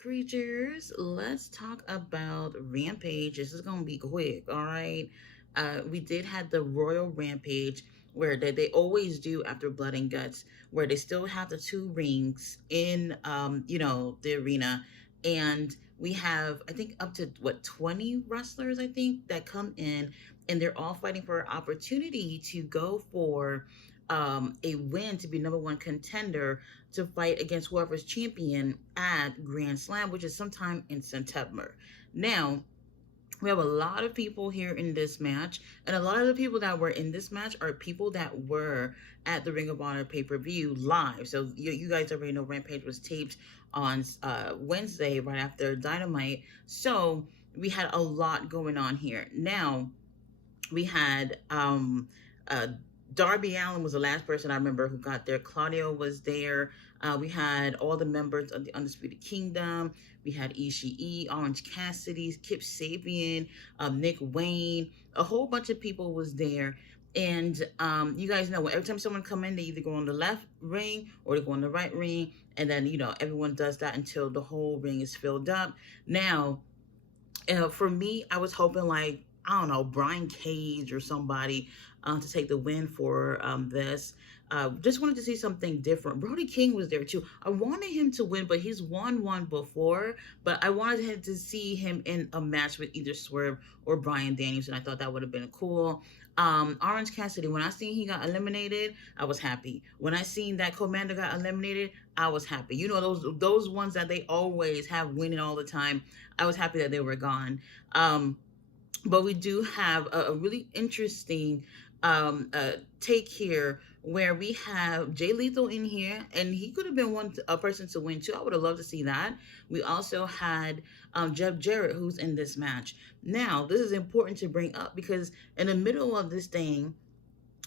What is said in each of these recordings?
Creatures, let's talk about Rampage. This is gonna be quick, all right? We did have the Royal Rampage where they always do after Blood and Guts, where they still have the two rings in the arena, and we have I think up to what 20 wrestlers I think that come in, and they're all fighting for an opportunity to go for a win to be number one contender to fight against whoever's champion at Grand Slam, which is sometime in September. Now, we have a lot of people here in this match, and a lot of the people that were in this match are people that were at the Ring of Honor pay per view live. So you guys already know Rampage was taped on Wednesday right after Dynamite. So we had a lot going on here. Now, we had Darby Allen was the last person I remember who got there. Claudio was there. We had all the members of the Undisputed Kingdom. We had Ishii, Orange Cassidy, Kip Sabian, Nick Wayne. A whole bunch of people was there. And you guys know, every time someone come in, they either go on the left ring or they go on the right ring. And then, everyone does that until the whole ring is filled up. Now, for me, I was hoping like I don't know Brian Cage or somebody to take the win for this. Just wanted to see something different. Brody King was there too. I wanted him to win, but he's won one before. But I wanted him to see him in a match with either Swerve or Brian Danielson. I thought that would have been cool. Orange Cassidy, when I seen he got eliminated, I was happy. When I seen that Commander got eliminated, I was happy. You know those ones that they always have winning all the time. I was happy that they were gone. But we do have a really interesting take here where we have Jay Lethal in here, and he could have been a person to win too. I would have loved to see that. We also had Jeff Jarrett, who's in this match. Now, this is important to bring up because in the middle of this thing,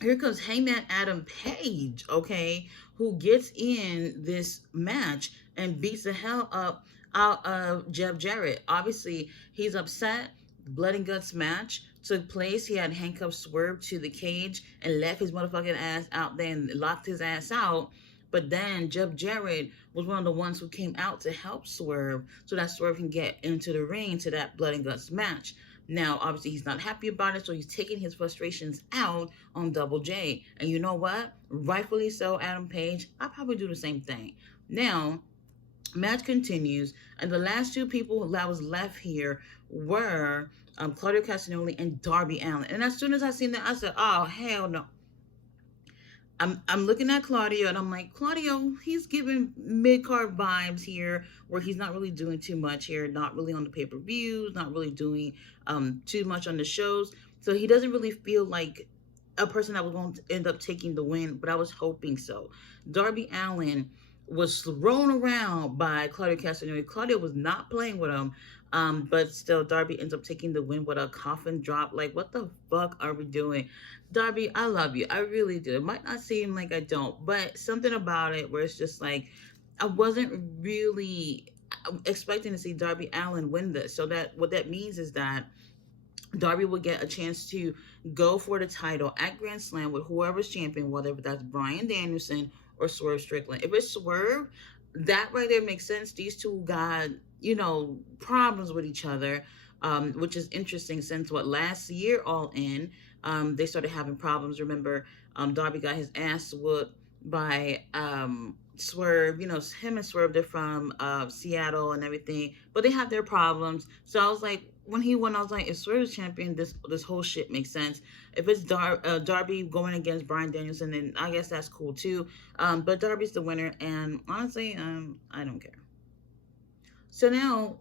here comes Hangman Adam Page, okay, who gets in this match and beats the hell up out of Jeff Jarrett. Obviously, he's upset. Blood and Guts match took place. He had handcuffed Swerve to the cage and left his motherfucking ass out there and locked his ass out. But then Jeff Jarrett was one of the ones who came out to help Swerve so that Swerve can get into the ring to that Blood and Guts match. Now, obviously, he's not happy about it, so he's taking his frustrations out on Double J. And you know what? Rightfully so, Adam Page. I'll probably do the same thing. Now, match continues, and the last two people that was left here were Claudio Castagnoli and Darby Allin. And as soon as I seen that, I said, "Oh hell no!" I'm looking at Claudio and I'm like, Claudio, he's giving mid card vibes here, where he's not really doing too much here, not really on the pay per views, not really doing too much on the shows. So he doesn't really feel like a person that was going to end up taking the win, but I was hoping so. Darby Allin was thrown around by Claudio Castagnoli. Claudio was not playing with him, but still, Darby ends up taking the win with a coffin drop. Like, what the fuck are we doing? Darby, I love you. I really do. It might not seem like I don't, but something about it where it's just like, I wasn't really expecting to see Darby Allin win this. So that what that means is that Darby will get a chance to go for the title at Grand Slam with whoever's champion, whether that's Brian Danielson or Swerve Strickland. If it's Swerve, that right there makes sense. These two got, problems with each other, which is interesting since last year All In, they started having problems. Remember, Darby got his ass whooped by Swerve. Him and Swerve, they're from Seattle and everything, but they have their problems. So I was like, when he won, I was like, if Swerve is champion, this whole shit makes sense. If it's Darby going against Brian Danielson, then I guess that's cool too. But Darby's the winner, and honestly, I don't care. So now,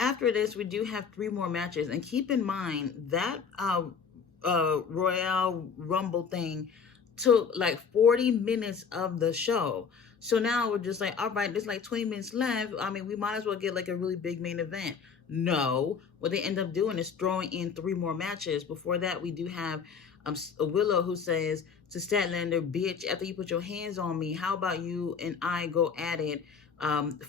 after this, we do have three more matches, and keep in mind that Royal Rumble thing took like 40 minutes of the show. So now we're just like, all right, there's like 20 minutes left. I mean, we might as well get like a really big main event. No, what they end up doing is throwing in three more matches. Before that, we do have Willow, who says to Statlander, bitch, after you put your hands on me, how about you and I go at it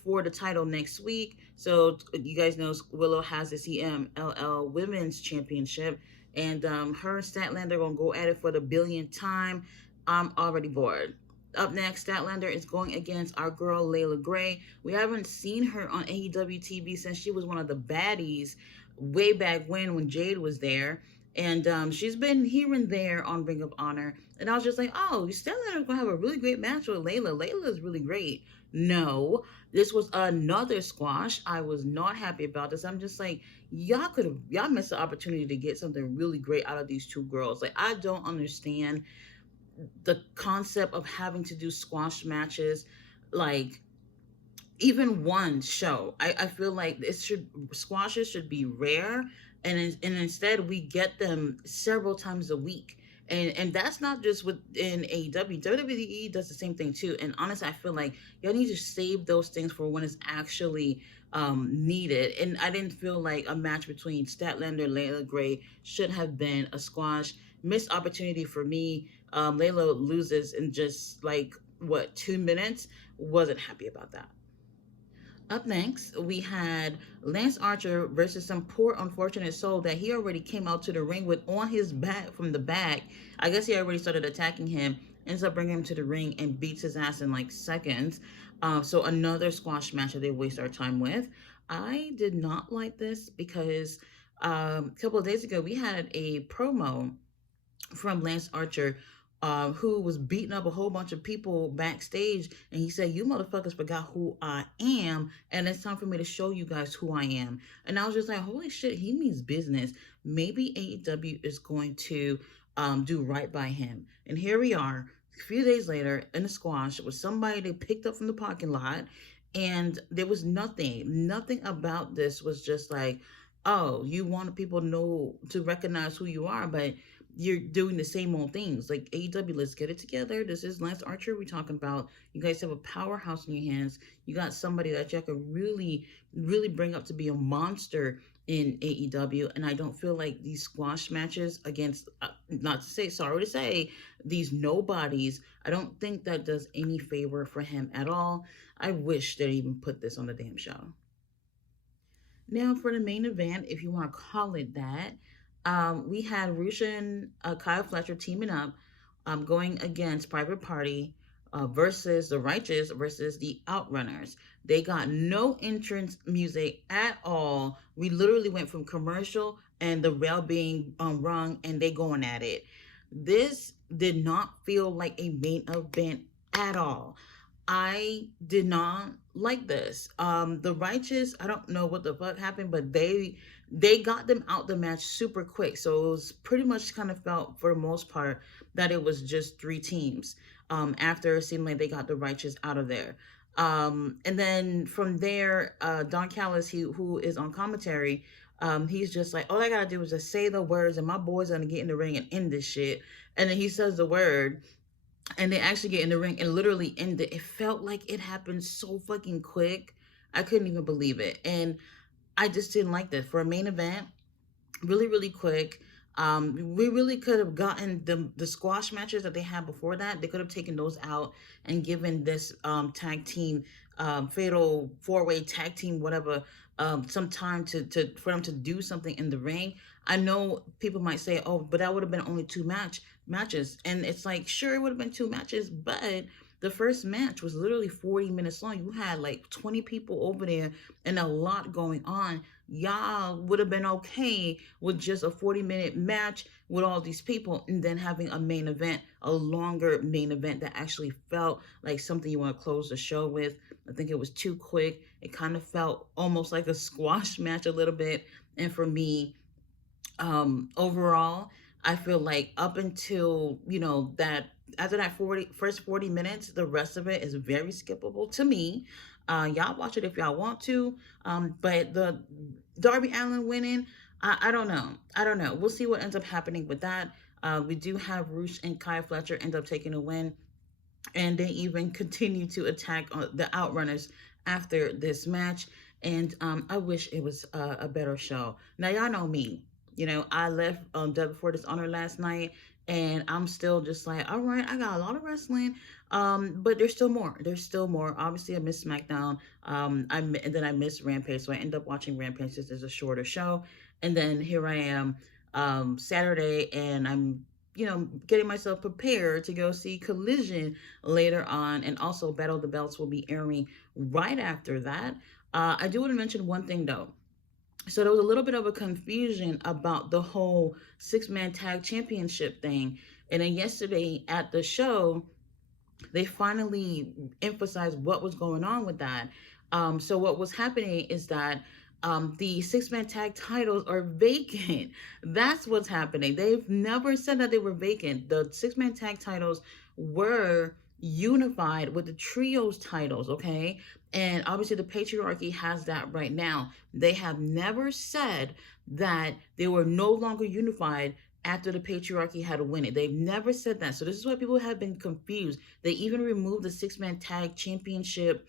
for the title next week? So you guys know Willow has the CMLL Women's Championship, and her and Statlander gonna go at it for the billionth time. I'm already bored. Up next, Statlander is going against our girl Layla Gray. We haven't seen her on AEW TV since she was one of the baddies way back when Jade was there. And she's been here and there on Ring of Honor. And I was just like, oh, Statlander's going to have a really great match with Layla. Layla is really great. No, this was another squash. I was not happy about this. I'm just like, y'all missed the opportunity to get something really great out of these two girls. Like, I don't understand the concept of having to do squash matches, like even one show. I feel like it should squashes should be rare, and instead we get them several times a week. And that's not just within AEW. WWE does the same thing too. And honestly, I feel like y'all need to save those things for when it's actually needed. And I didn't feel like a match between Statlander and Layla Gray should have been a squash. Missed opportunity for me. Layla loses in just like what 2 minutes. Wasn't happy about that. Up next, we had Lance Archer versus some poor unfortunate soul that he already came out to the ring with on his back from the back. I guess he already started attacking him, ends up bringing him to the ring and beats his ass in like seconds. So another squash match that they waste our time with. I did not like this because a couple of days ago we had a promo from Lance Archer, who was beating up a whole bunch of people backstage, and he said, "You motherfuckers forgot who I am, and it's time for me to show you guys who I am." And I was just like, "Holy shit, he means business." Maybe AEW is going to do right by him. And here we are, a few days later, in a squash with somebody they picked up from the parking lot, and there was nothing about this was just like, "Oh, you wanted people to know to recognize who you are," but you're doing the same old things. Like AEW, let's get it together. This is Lance Archer we're talking about. You guys have a powerhouse in your hands. You got somebody that you can really bring up to be a monster in AEW. And I don't feel like these squash matches against, not to say, sorry to say, these nobodies, I don't think that does any favor for him at all. I wish they even put this on the damn show. Now, for the main event, if you want to call it that, we had Rusha and Kyle Fletcher teaming up, going against Private Party versus the Righteous versus the Outrunners. They got no entrance music at all. We literally went from commercial and the bell being rung, and they going at it. This did not feel like a main event at all. I did not like this. The Righteous, I don't know what the fuck happened, but they got them out the match super quick. So it was pretty much kind of felt for the most part that it was just three teams. After it seemed like they got the Righteous out of there. And then from there, Don Callis, who is on commentary, he's just like, all I gotta do is just say the words, and my boys are gonna get in the ring and end this shit. And then he says the word, and they actually get in the ring and literally end it. It felt like it happened so fucking quick. I couldn't even believe it. And I just didn't like that. For a main event, really quick. We really could have gotten the squash matches that they had before that. They could have taken those out and given this tag team, fatal four-way tag team, whatever, some time to for them to do something in the ring. I know people might say, "Oh, but that would have been only two matches," and it's like, sure, it would have been two matches, but the first match was literally 40 minutes long. You had like 20 people over there and a lot going on. Y'all would have been okay with just a 40-minute match with all these people, and then having a main event, a longer main event that actually felt like something you want to close the show with. I think it was too quick. It kind of felt almost like a squash match a little bit. And for me, overall, I feel like up until, that after that first 40 minutes, the rest of it is very skippable to me. Y'all watch it if y'all want to. But the Darby Allin winning, I don't know. I don't know. We'll see what ends up happening with that. We do have Roosh and Kai Fletcher end up taking a win, and they even continue to attack the Outrunners after this match. And I wish it was a better show. Now, y'all know me. I left Dead Before Dishonor last night, and I'm still just like, all right, I got a lot of wrestling, but there's still more. There's still more. Obviously, I missed SmackDown, and then I missed Rampage, so I end up watching Rampage. This is a shorter show, and then here I am, Saturday, and I'm getting myself prepared to go see Collision later on, and also Battle of the Belts will be airing right after that. I do want to mention one thing though. So there was a little bit of a confusion about the whole six-man tag championship thing. And then yesterday at the show, they finally emphasized what was going on with that. So what was happening is that the six-man tag titles are vacant. That's what's happening. They've never said that they were vacant. The six-man tag titles were unified with the trios titles, okay? And obviously the patriarchy has that right now. They have never said that they were no longer unified after the patriarchy had to win it. They've never said that. So this is why people have been confused. They even removed the six-man tag championship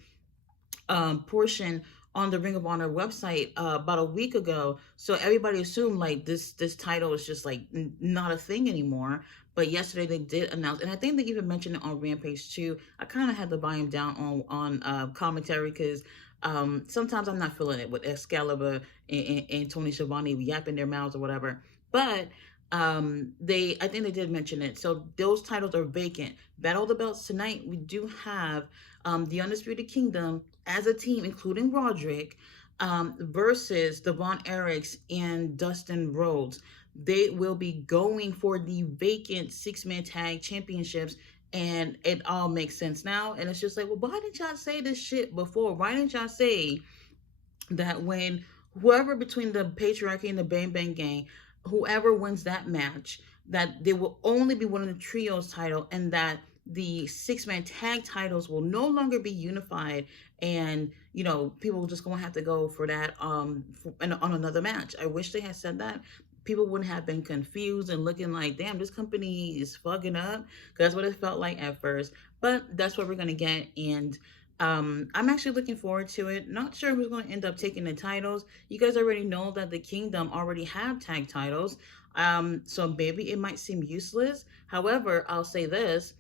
portion on the Ring of Honor website about a week ago. So everybody assumed like this title is just like not a thing anymore. But yesterday they did announce, and I think they even mentioned it on Rampage too. I kind of had to buy him down on commentary because sometimes I'm not feeling it with Excalibur and Tony Schiavone yapping their mouths or whatever. But they I think they did mention it. So those titles are vacant. Battle of the Belts tonight. We do have the Undisputed Kingdom as a team, including Roderick, versus the Von Erichs and Dustin Rhodes. They will be going for the vacant six-man tag championships, and it all makes sense now. And it's just like, well, why didn't y'all say this shit before? Why didn't y'all say that when whoever between the patriarchy and the Bang Bang Gang, whoever wins that match, that they will only be winning the trios title, and that the six-man tag titles will no longer be unified, and people just gonna have to go for that on another match. I wish they had said that. People wouldn't have been confused and looking like, damn, this company is fucking up, because that's what it felt like at first. But that's what we're gonna get. And I'm actually looking forward to it. Not sure who's going to end up taking the titles. You guys already know that the Kingdom already have tag titles. So maybe it might seem useless. However, I'll say this.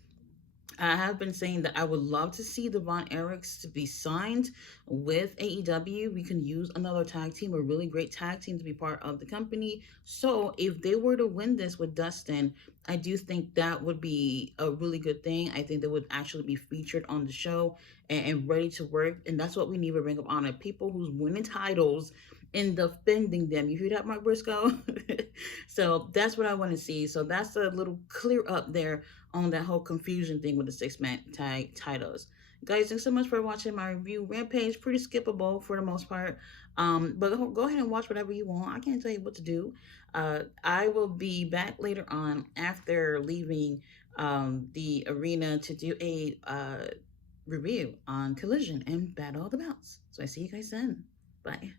I have been saying that I would love to see the Von Erichs to be signed with AEW. We can use another tag team, a really great tag team, to be part of the company. So if they were to win this with Dustin, I do think that would be a really good thing. I think they would actually be featured on the show and ready to work. And that's what we need with Ring of Honor. People who's winning titles and defending them. You hear that, Mark Briscoe? So that's what I want to see. So that's a little clear up there on that whole confusion thing with the six-man tag titles. Guys, thanks so much for watching my review. Rampage, pretty skippable for the most part. But go ahead and watch whatever you want. I can't tell you what to do. I will be back later on after leaving the arena to do a review on Collision and Battle of the Belts. So I see you guys then. Bye.